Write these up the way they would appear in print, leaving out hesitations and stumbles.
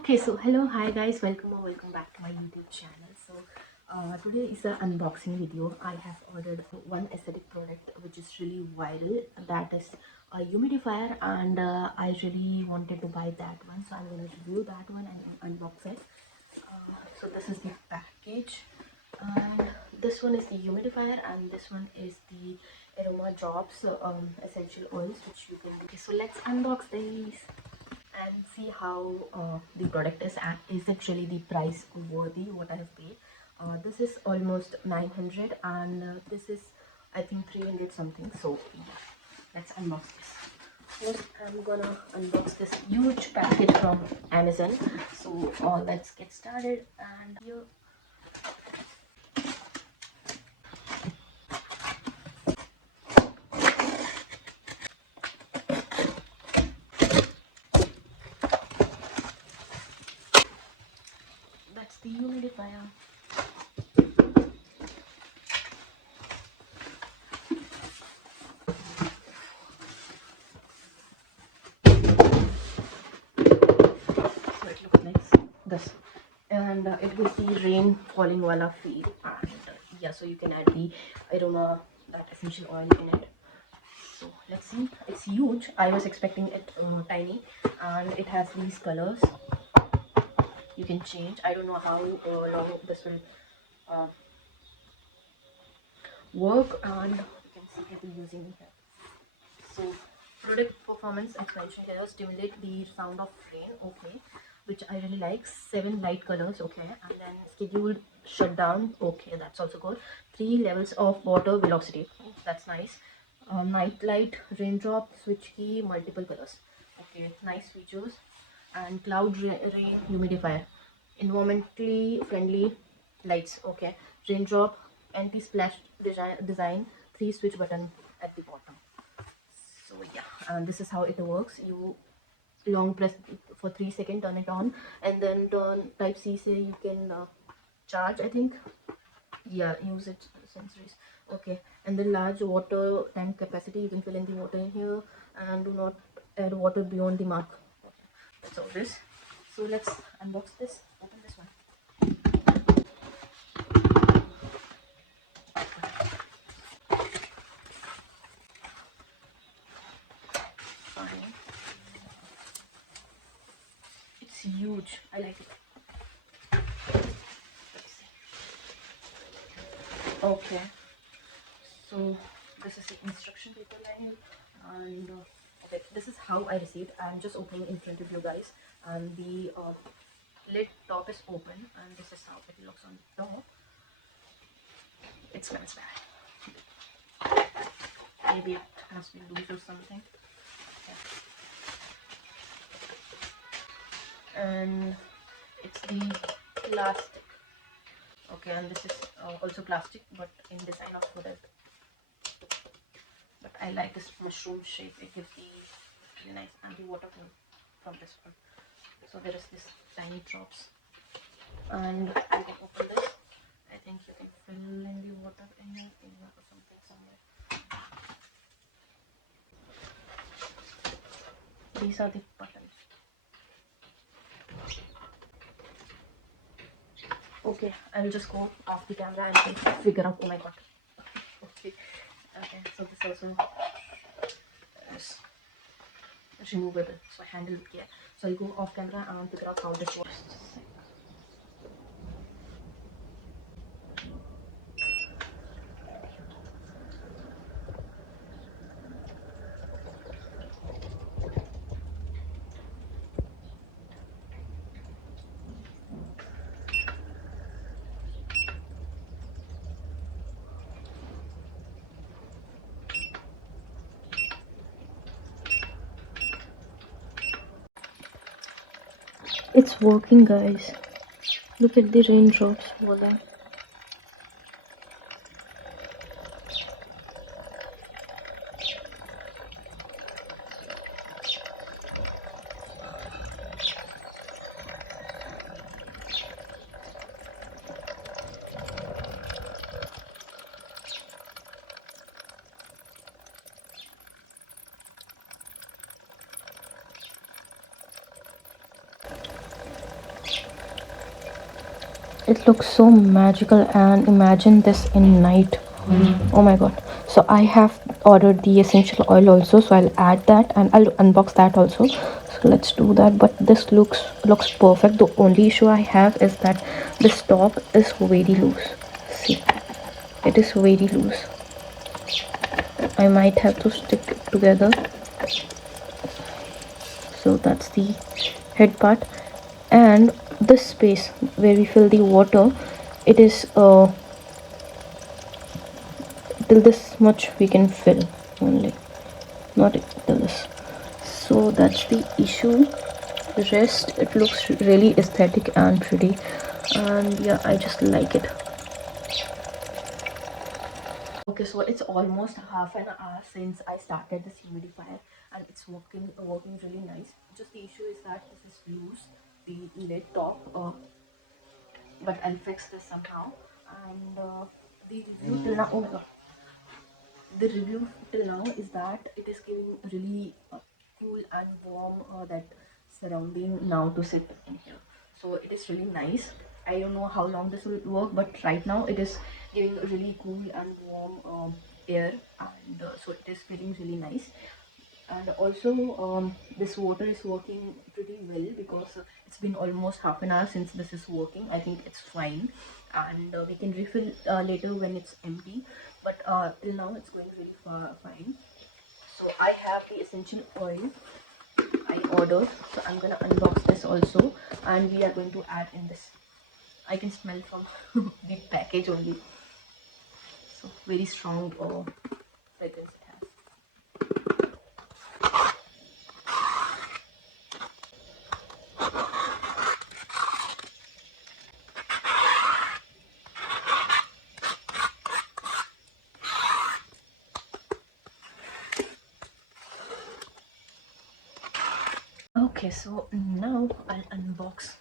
Okay, so hello, hi guys, welcome back to my YouTube channel. Today is an unboxing video. I have ordered one aesthetic product which is really viral, that is a humidifier, and I really wanted to buy that one, so I'm going to review that one and unbox it. So this is the package, and this one is the humidifier, and this one is the aroma drops, essential oils which you can. Okay, so let's unbox these and see how the product is, and is it really the price worthy what I have paid. This is almost 900, and this is I think 300 something. So yeah, let's unbox this. First I'm gonna unbox this huge package from Amazon. So let's get started. And here, that's the humidifier. So it looks like this, and it gives the rain falling wala feel, and yeah, so you can add the aroma, that essential oil in it. So let's see, it's huge. I was expecting it tiny, and it has these colors you can change. I don't know how long this will uh, work, and you can see people using it here. So product performance it's mentioned here: stimulate the sound of rain, okay, which I really like. 7 light colors, okay, and then scheduled shutdown, okay, that's also good. 3 levels of water velocity, that's nice. Night light, raindrop, switch key, multiple colors, okay, nice features. And cloud rain humidifier, environmentally friendly lights, okay. Raindrop, anti-splash design, 3 switch button at the bottom. So yeah, and this is how it works. You long press for 3 seconds, turn it on, and then turn type C, say you can charge, I think. Yeah, use it sensories, okay. And the large water tank capacity, you can fill in the water in here, and do not add water beyond the mark, okay. That's all this. So let's unbox this, open this one. Fine, it's huge, I like it. Let's see. Okay, so this is the instruction paper line, and okay, this is how I received. I'm just opening in front of you guys, and the lid top is open, and this is how it looks on top. It smells bad, maybe it has been loose or something, okay. And it's the plastic, okay, and this is also plastic but in design of wood, but I like this mushroom shape. It gives the really nice anti-water from this one. So there is this tiny drops, and you can open this. I think you can fill in the water in here or something somewhere. These are the buttons. Okay, I will just go off the camera and figure out. Oh my god. Okay. Okay, so this also is removable, so I handle it here. So I'll go off camera and figure out how this works. It's working, guys. Look at the raindrops. Voila. It looks so magical, and imagine this in night. Oh my god. So I have ordered the essential oil also, so I'll add that and I'll unbox that also. So let's do that. But this looks perfect. The only issue I have is that this top is very loose. See, it is very loose. I might have to stick it together. So that's the head part, and this space where we fill the water, it is till this much we can fill only, not till this. So that's the issue. The rest, it looks really aesthetic and pretty, and yeah, I just like it. Okay, so it's almost half an hour since I started this humidifier, and it's working really nice. Just the issue is that this is loose, the lid top, but I'll fix this somehow. And the review till now, oh my god, the review till now is that it is giving really cool and warm that surrounding now to sit in here. So it is really nice. I don't know how long this will work, but right now it is giving really cool and warm air, and so it is feeling really nice. And also this water is working pretty well because it's been almost half an hour since this is working. I think it's fine, and we can refill later when it's empty, but till now it's going really fine. So I have the essential oil I ordered, so I'm gonna unbox this also, and we are going to add in this. I can smell from the package only, so very strong fragrance it has. Okay, so now I'll unbox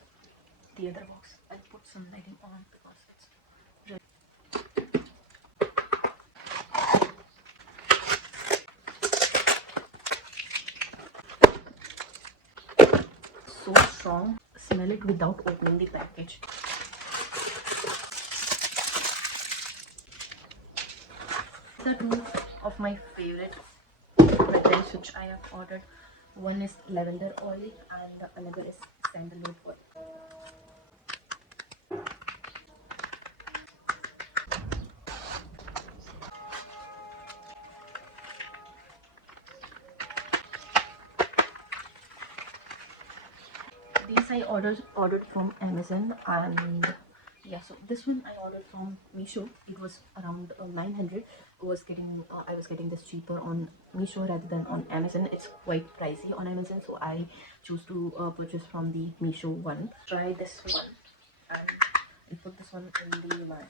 the other box. I'll put some lighting on because it's so strong. Smell it without opening the package. The two of my favorite fragrance which I have ordered. One is lavender oil and the another is sandalwood oil. These I ordered from Amazon, and yeah, so this one I ordered from Meesho. It was around 900. I was getting this cheaper on Meesho rather than on Amazon. It's quite pricey on Amazon, so I choose to purchase from the Meesho one. Try this one, and I'll put this one in my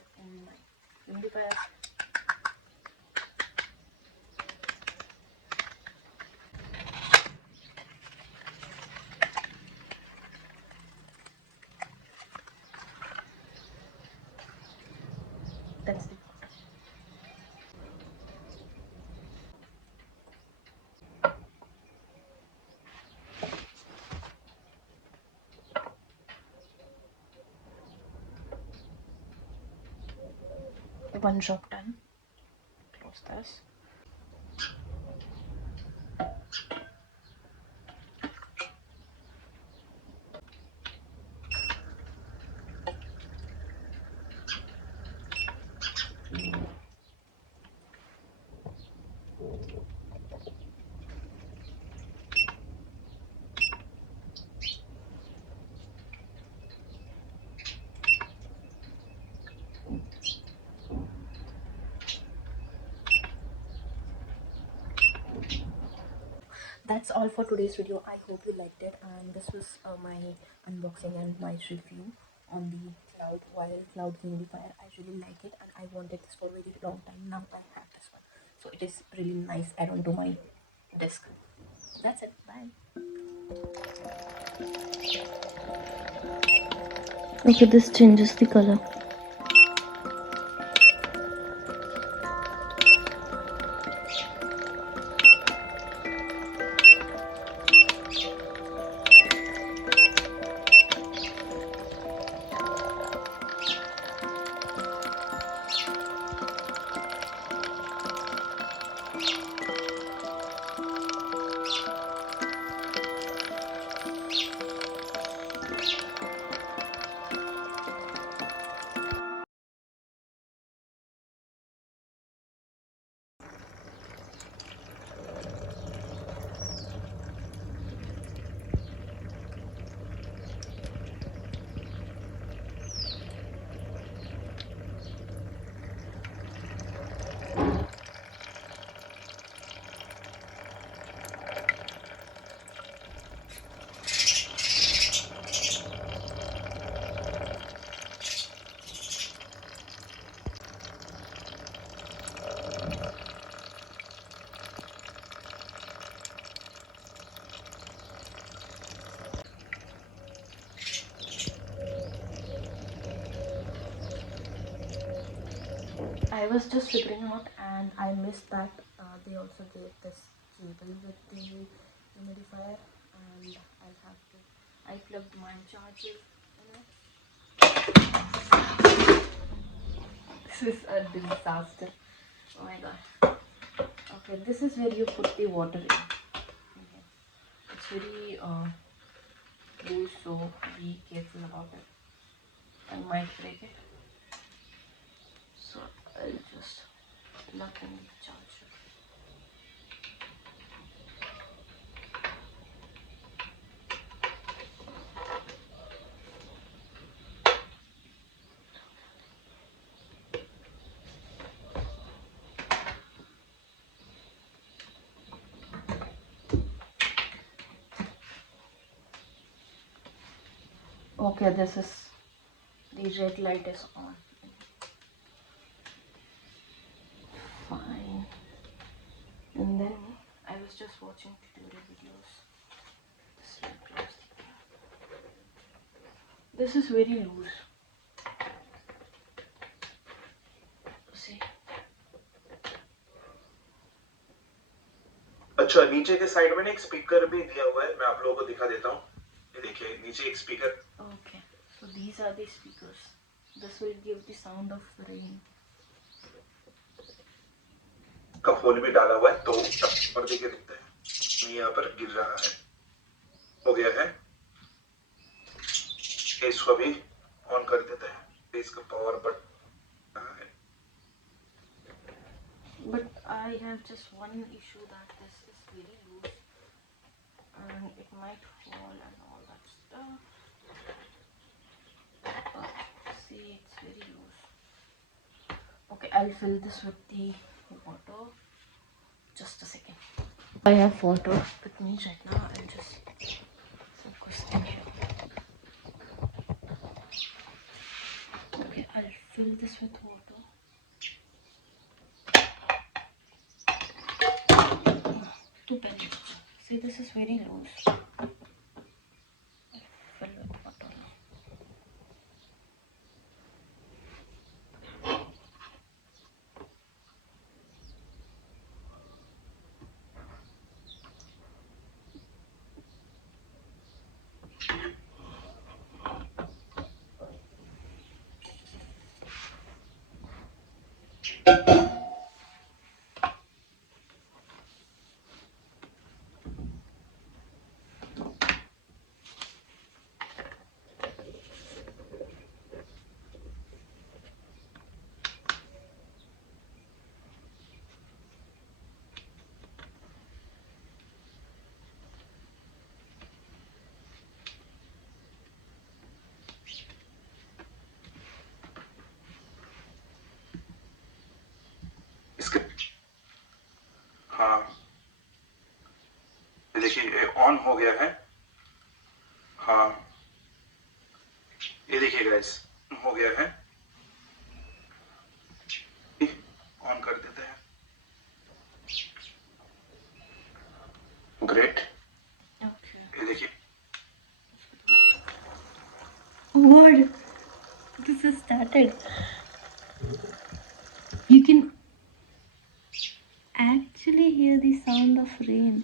humidifier. That's the one drop done. Close this. That's all for today's video. I hope you liked it, and this was my unboxing and my review on the cloud humidifier. I really like it, and I wanted this for a very long time. Now I have this one, so it is really nice add-on to my desk. That's it. Bye. Okay, this changes the color. I was just figuring out and I missed that they also gave this cable with the humidifier, and I'll have to. I plugged my charger in it. This is a disaster. Oh my god. Okay, this is where you put the water in. Okay. It's very loose, so be careful about it. I might break it. So I'll just plug in the charger. Okay, this is the red light is on. Fine. And then I was just watching tutorial videos. This is very loose. See. अच्छा, नीचे के side में ना एक speaker भी दिया हुआ है, मैं आप लोगों को दिखा देता हूँ. ये देखिए नीचे एक speaker. Okay, so these are the speakers. This will give the sound of rain. का होल भी डाला हुआ है, तो पर्दे के दिखता है. यहाँ पर गिर रहा है. हो गया है. इसको भी ऑन कर देते हैं. इसका पावर बटन है. But I have just one issue that this is very loose and it might fall and all that stuff. See, it's very loose. Okay, I'll fill this with the water. Just a second. I have water with me right now. I'll just focus in here. Okay, I'll fill this with water. Two pennies. See, this is very loose. Fill with water. इसके हाँ, देखिए on हो गया है. हाँ, ये देखिए guys, हो गया है. ऑन कर देते हैं. ग्रेट. Okay. ये देखिए. What? This is started. You can actually hear the sound of rain.